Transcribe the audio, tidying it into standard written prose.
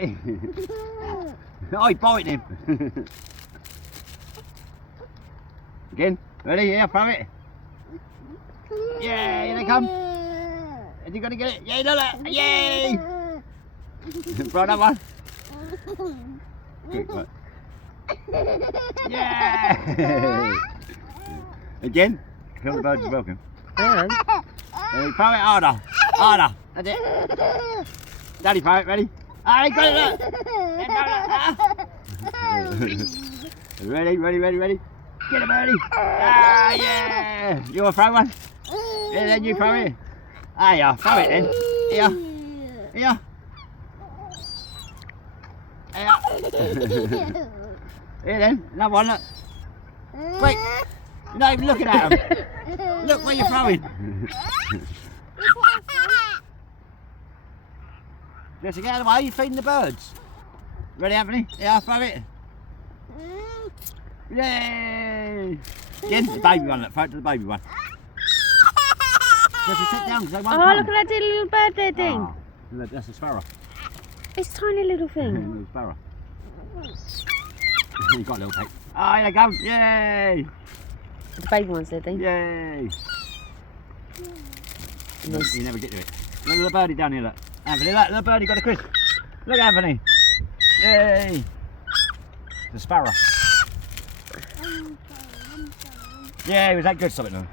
Yay! Oh, he's biting him. Again. Ready? Yeah, throw it. Yeah, here they come. Is he going to get it? Yeah, look. Yay! Throw that one. Quick, look. Yeah! Again. Feel the birds welcome. And Throw it harder. Harder. That's it. Daddy, throw it. Ready? Ah, he got it. Look. Ready, ready, ready, ready. Get him, Ernie. Ah, yeah. You want to throw one? Yeah, then you throw it. Ah, yeah. Throw it then. Here. Here. Here. Here then. Another one, look. Wait. You're not even looking at him. Look where you're throwing. Jesse, get out of the way. You're feeding the birds. Ready, Anthony? Yeah, throw it. Yay! Again, the baby one, look, throw it to the baby one. Jesse, sit down because they won't come. look at that little bird there thing. Oh, look, that's a sparrow. It's a tiny little thing. Little sparrow. You got a little peck. Oh, here they go. Yay! The baby one's there thing. Yay! Nice. You never get to it. Look at the birdie down here, look. Anthony, look, the birdie got a crisp. Look, Anthony. Yay! The sparrow. Yeah, was that good? Stop it now.